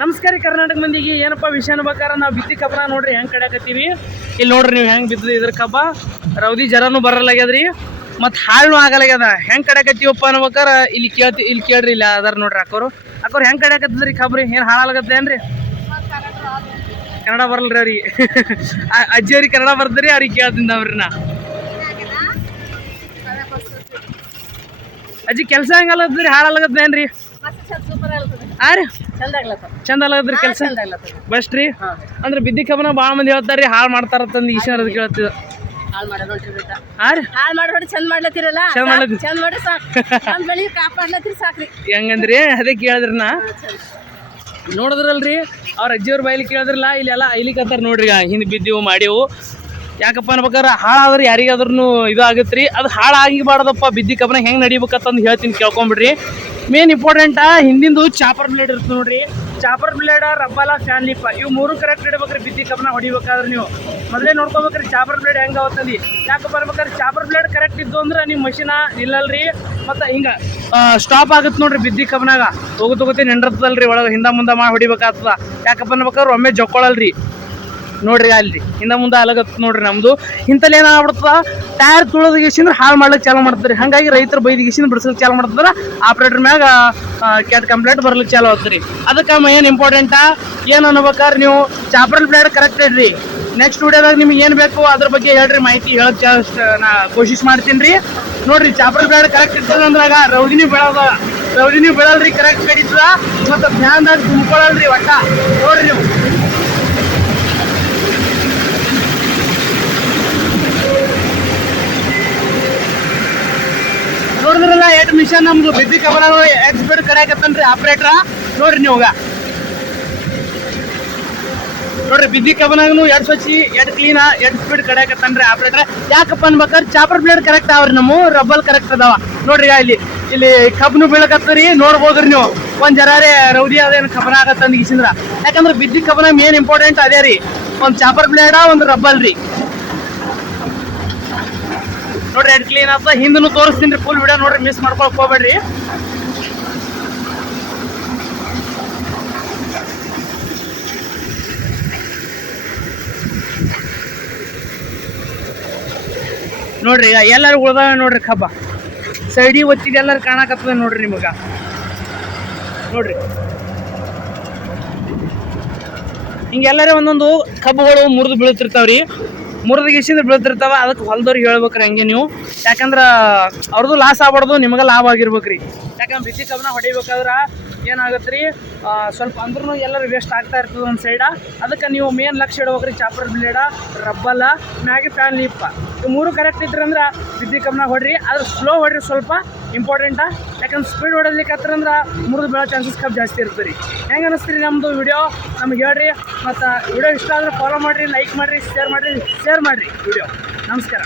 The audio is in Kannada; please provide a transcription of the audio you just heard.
ನಮಸ್ಕಾರ ಕರ್ನಾಟಕ ಮಂದಿಗೆ ಏನಪ್ಪ ವಿಷಯ ಅನ್ಬೇಕಾರೆ ನಾವು ಬಿತ್ತಿ ಕಬ್ಬನ ನೋಡ್ರಿ ಹೆಂಗೆ ಕಡ್ಯಾಕತ್ತೀವಿ. ಇಲ್ಲಿ ನೋಡ್ರಿ ನೀವು ಹೆಂಗೆ ಬಿದ್ದದ ಇದ್ರ ಕಬ್ಬ ರೌದಿ ಜರನೂ ಬರಲಾಗ್ಯದ್ರಿ ಮತ್ತು ಹಾಳು ಆಗಲಾಗ್ಯದ. ಹೆಂಗೆ ಕಡ್ಯಾಕತ್ತೀವಪ್ಪ ಅನ್ಬೇಕಾರೆ ಇಲ್ಲಿ ಕೇಳ್ರಿ ಇಲ್ಲ ಅದಾರ ನೋಡ್ರಿ ಅಕ್ಕೋರು ಹೆಂಗೆ ಕಡ್ಯಾಕತ್ತದ್ರಿ ಕಬ್ರಿ ಏನು ಹಾಳಾಗತ್ತೆ ಏನ್ರಿ? ಕನ್ನಡ ಬರಲ್ರಿ ಅವ್ರಿಗೆ ಅಜ್ಜಿ ಅವ್ರಿಗೆ ಕನ್ನಡ ಬರ್ದ್ರಿ ಅವ್ರಿಗೆ ಕೇಳ್ತೀನಿ ಅವ್ರಿ ನಾ. ಅಜ್ಜಿ ಕೆಲಸ ಹೆಂಗಲ್ಲದ್ರಿ ಹಾಳಾಗತ್ತೇನ್ರಿ? ಹಾಂ ರೀ ಚಂದ ಆಗದ್ರಿ ಕೆಲಸ ಬೆಸ್ಟ್ ರೀ. ಅಂದ್ರೆ ಬಿದ್ದಿ ಕಬ್ಬನ ಭಾಳ ಮಂದಿ ಹೇಳ್ತಾರ್ರಿ ಹಾಳು ಮಾಡ್ತಾರಂತಂದು ಈಶ್ವರ ಕೇಳ್ತಿದ. ಹಾಂ ರೀ ಹೆಂಗಂದ್ರಿ ಅದೇ ಕೇಳಿದ್ರಿ ನಾ ನೋಡಿದ್ರಲ್ರಿ ಅವ್ರ ಅಜ್ಜಿಯವ್ರ ಬಾಯಿಲಿ ಕೇಳಿದ್ರಲ್ಲ ಇಲ್ಲೆಲ್ಲ ಐಲಿಕತ್ತಾರ ನೋಡ್ರಿ. ಹಿಂದೆ ಬಿದ್ದೀವು ಮಾಡಿವು ಯಾಕಪ್ಪ ಅನ್ಬೇಕಾರೆ ಹಾಳಾದ್ರೆ ಯಾರಿಗಾದ್ರೂ ಇದು ಆಗತ್ತೆ ರೀ. ಅದು ಹಾಳಾಗಿಬಾರ್ದಪ್ಪ ಬಿದ್ದಿ ಕಬ್ಬನ ಹೆಂಗೆ ನಡಿಬೇಕಂತಂದು ಹೇಳ್ತೀನಿ ಕೇಳ್ಕೊಂಬಿಡ್ರಿ. ಮೇನ್ ಇಂಪಾರ್ಟೆಂಟಾ ಹಿಂದಿಂದು ಚಾಪರ್ ಬ್ಲೇಡ್ ಇರುತ್ತೆ ನೋಡ್ರಿ. ಚಾಪರ್ ಬ್ಲೇಡ ರಬ್ಬಲ ಫ್ಯಾನ್ ಲಿಪ್ ಇವು ಮೂರು ಕರೆಕ್ಟ್ ಇಡ್ಬೇಕ್ರಿ. ಬಿದ್ದಿ ಕಬ್ಬನ ಹೊಡಿಬೇಕಾದ್ರೆ ನೀವು ಮೊದಲೇ ನೋಡ್ಕೋಬೇಕ್ರಿ ಚಾಪರ್ ಬ್ಲೇಡ್ ಹೆಂಗೆ ಅವತ್ತಂದು. ಯಾಕಪ್ಪ ಅನ್ಬೇಕಾದ್ರೆ ಚಾಪರ್ ಬ್ಲೇಡ್ ಕರೆಕ್ಟ್ ಇದ್ದು ಅಂದ್ರೆ ನಿಮ್ಮ ಮಷಿನ ನಿಲ್ಲಲ್ರಿ ಮತ್ತು ಹಿಂಗೆ ಸ್ಟಾಪ್ ಆಗುತ್ತೆ ನೋಡ್ರಿ. ಬಿದ್ದಿ ಕಬ್ಬನಾಗ ಹೋಗುತ್ತೆ ನಿಂಡಿರ್ತದಲ್ರಿ ಒಳಗೆ ಹಿಂದೆ ಮುಂದೆ ಮಾಡಿ ಹೊಡಿಬೇಕಾಗ್ತದ. ಯಾಕಪ್ಪ ಅನ್ಬೇಕಾದ್ರೆ ಒಮ್ಮೆ ಜೊಕ್ಕೊಳಲ್ರಿ ನೋಡ್ರಿ ಅಲ್ಲಿ ಹಿಂದೆ ಮುಂದೆ ಅಲಗತ್ತ ನೋಡ್ರಿ. ನಮ್ಮದು ಇಂಥಲ್ಲಿ ಏನಾಗ್ಬಿಡ್ತದ ಟೈರ್ ತುಳಿದಗಿಸಿಂದ್ರೆ ಹಾಳು ಮಾಡ್ಲಿಕ್ಕೆ ಚಾಲು ಮಾಡ್ತಾರೆ. ಹಾಗಾಗಿ ರೈತರು ಬೈದಿಗಿಸಿಂದ ಬಿಡಿಸ್ಲಿಕ್ಕೆ ಚಾಲು ಮಾಡ್ತಾರೆ. ಆಪ್ರೇಟರ್ ಮ್ಯಾಗ ಕೆಟ್ಟ ಕಂಪ್ಲೇಂಟ್ ಬರ್ಲಿಕ್ಕೆ ಚಾಲು ಆಗ್ತದೆ ರೀ. ಅದಕ್ಕೆ ಏನು ಇಂಪಾರ್ಟೆಂಟಾ ಏನು ಅನ್ಬೇಕಾದ್ರೆ ನೀವು ಚಾಪರ್ ಬ್ಲೇಡ್ ಕರೆಕ್ಟ್ ಇಡ್ರಿ. ನೆಕ್ಸ್ಟ್ ವಿಡಿಯೋದಾಗ ನಿಮ್ಗೆ ಏನು ಬೇಕು ಅದ್ರ ಬಗ್ಗೆ ಹೇಳ್ರಿ, ಮಾಹಿತಿ ಹೇಳಕ್ಕೆ ನಾ ಕೋಶಿಶ್ ಮಾಡ್ತೀನಿ ರೀ. ನೋಡ್ರಿ ಚಾಪರ್ ಬ್ಲೇಡ್ ಕರೆಕ್ಟ್ ಇರ್ತದಂದ್ರಾಗ ರೌದಿನಿ ಬೆಳಲ್ರಿ ಕರೆಕ್ಟ್ ಕಡಿತದ ಮತ್ತು ಫ್ಯಾನ್ದಾಗ ತುಂಬ್ಕೊಳ್ಳಲ್ರಿ ಒಟ್ಟ. ನೋಡ್ರಿ ನೀವು ನೋಡಿದ್ರಲ್ಲ ಎಷ್ಟು ಮಿಷನ್ ನಮ್ದು ಬಿದ್ದಿ ಕಬ್ಬನ ಎಕ್ಸ್ಪರ್ಟ್ ಕರೆಯಾಕತ್ತನ್ರಿ ಆಪ್ರೇಟ್ರ. ನೋಡ್ರಿ ನೀವಾಗ ನೋಡ್ರಿ ಬಿದ್ದಿ ಕಬ್ಬನಾಗೂ ಎರಡು ಸ್ವಚ್ಛಿ ಎರಡು ಕ್ಲೀನ ಎರಡು ಸ್ಪೀಡ್ ಕಡೆಯಾಕತ್ತನ್ರಿ ಆಪ್ರೇಟ್ರ. ಯಾಕಪ್ಪ ಅನ್ಬೇಕಾದ್ರೆ ಚಾಪರ್ ಬ್ಲೇಡ್ ಕರೆಕ್ಟ್ ಅವ್ರಿ, ನಮ್ಮ ರಬ್ಬಲ್ ಕರೆಕ್ಟ್ ಅದಾವ ನೋಡ್ರಿ. ಇಲ್ಲಿ ಕಬ್ಬನು ಬೀಳಕತ್ತರಿ ನೋಡ್ಬೋದ್ರಿ ನೀವು. ಒಂದು ಜರಾರೇ ರೌದಿ ಅದೇನು ಕಬ್ಬನ ಆಗತ್ತಂದು ಗೀಸಿಂದ್ರ. ಯಾಕಂದ್ರೆ ಬಿದ್ದಿ ಕಬ್ಬನ ಮೇನ್ ಇಂಪಾರ್ಟೆಂಟ್ ಅದೇ ರೀ, ಒಂದು ಚಾಪರ್ ಬ್ಲೇಡ ಒಂದು ರಬ್ಬಲ್ ರೀ. ನೋಡ್ರಿ ಎರಡು ಕ್ಲೀನ್ ಆಗ್ತದ. ಹಿಂದೂ ತೋರಿಸ್ತೀನಿ ರೀ ಫುಲ್ ವಿಡಿಯೋ ನೋಡ್ರಿ, ಮಿಸ್ ಮಾಡ್ಕೊಳಕ್ ಹೋಗ್ಬೇಡ್ರಿ. ನೋಡ್ರಿ ಎಲ್ಲರೂ ಉಳ್ದಾವ ನೋಡ್ರಿ ಕಬ್ಬ ಸೈಡಿ ಒತ್ತಿಗೆ ಎಲ್ಲರೂ ಕಾಣಕತ್ತದ ನೋಡ್ರಿ ನಿಮಗೆ. ನೋಡ್ರಿ ಹಿಂಗೆಲ್ಲರೇ ಒಂದೊಂದು ಕಬ್ಬುಗಳು ಮುರಿದು ಬೀಳ್ತಿರ್ತಾವ್ರಿ. ಮುರಿದಗಿಸಿಂದ ಬೀಳ್ತಿರ್ತಾವ. ಅದಕ್ಕೆ ಹೊಲ್ದವ್ರಿಗೆ ಹೇಳ್ಬೇಕ್ರಿ ಹಂಗೆ ನೀವು. ಯಾಕಂದ್ರೆ ಅವ್ರದ್ದು ಲಾಸ್ ಆಗ್ಬಾರ್ದು, ನಿಮಗೆ ಲಾಭ ಆಗಿರ್ಬೇಕ್ರಿ. ಯಾಕಂದ್ರೆ ಬಿದ್ದಿ ಕಬ್ಬನ ಹೊಡಿಬೇಕಾದ್ರೆ ಏನಾಗತ್ತೆ ರೀ ಸ್ವಲ್ಪ ಅಂದ್ರೂ ಎಲ್ಲರೂ ವೇಸ್ಟ್ ಆಗ್ತಾ ಇರ್ತದೆ ಒಂದು ಸೈಡ. ಅದಕ್ಕೆ ನೀವು ಮೇನ್ ಲಕ್ಷ್ಯ ಇಡ್ಬೇಕ್ರಿ ಚಾಪರ್ ಬ್ಲೇಡ ರಬ್ಬಲ್ಲ ಮ್ಯಾಗೆ ಫ್ಯಾನ್ ಲೀಪ್ ಇವು ಮೂರು ಕರೆಕ್ಟ್ ಇದ್ರಂದ್ರೆ ಬಿದ್ದಿ ಕಬ್ಬನ ಹೊಡ್ರಿ. ಆದ್ರೆ ಸ್ಲೋ ಹೊಡ್ರಿ ಸ್ವಲ್ಪ ಇಂಪಾರ್ಟೆಂಟಾ. ಯಾಕಂದ್ರೆ ಸ್ಪೀಡ್ ಹೊಡೋದಕ್ಕೆ ಹತ್ತಿರಂದ್ರೆ ಮುರಿದು ಬೀಳೋ ಚಾನ್ಸಸ್ ಕಬ್ಬು ಜಾಸ್ತಿ ಇರ್ತದೆ ರೀ. ಹೆಂಗೆ ಅನ್ನಿಸ್ತೀರಿ ನಮ್ಮದು ವಿಡಿಯೋ ನಮ್ಗೆ ಹೇಳ್ರಿ. ಮತ್ತು ವಿಡಿಯೋ ಇಷ್ಟ ಆದರೆ ಫಾಲೋ ಮಾಡಿರಿ, ಲೈಕ್ ಮಾಡಿರಿ, ಶೇರ್ ಮಾಡಿರಿ ವಿಡಿಯೋ. ನಮಸ್ಕಾರ.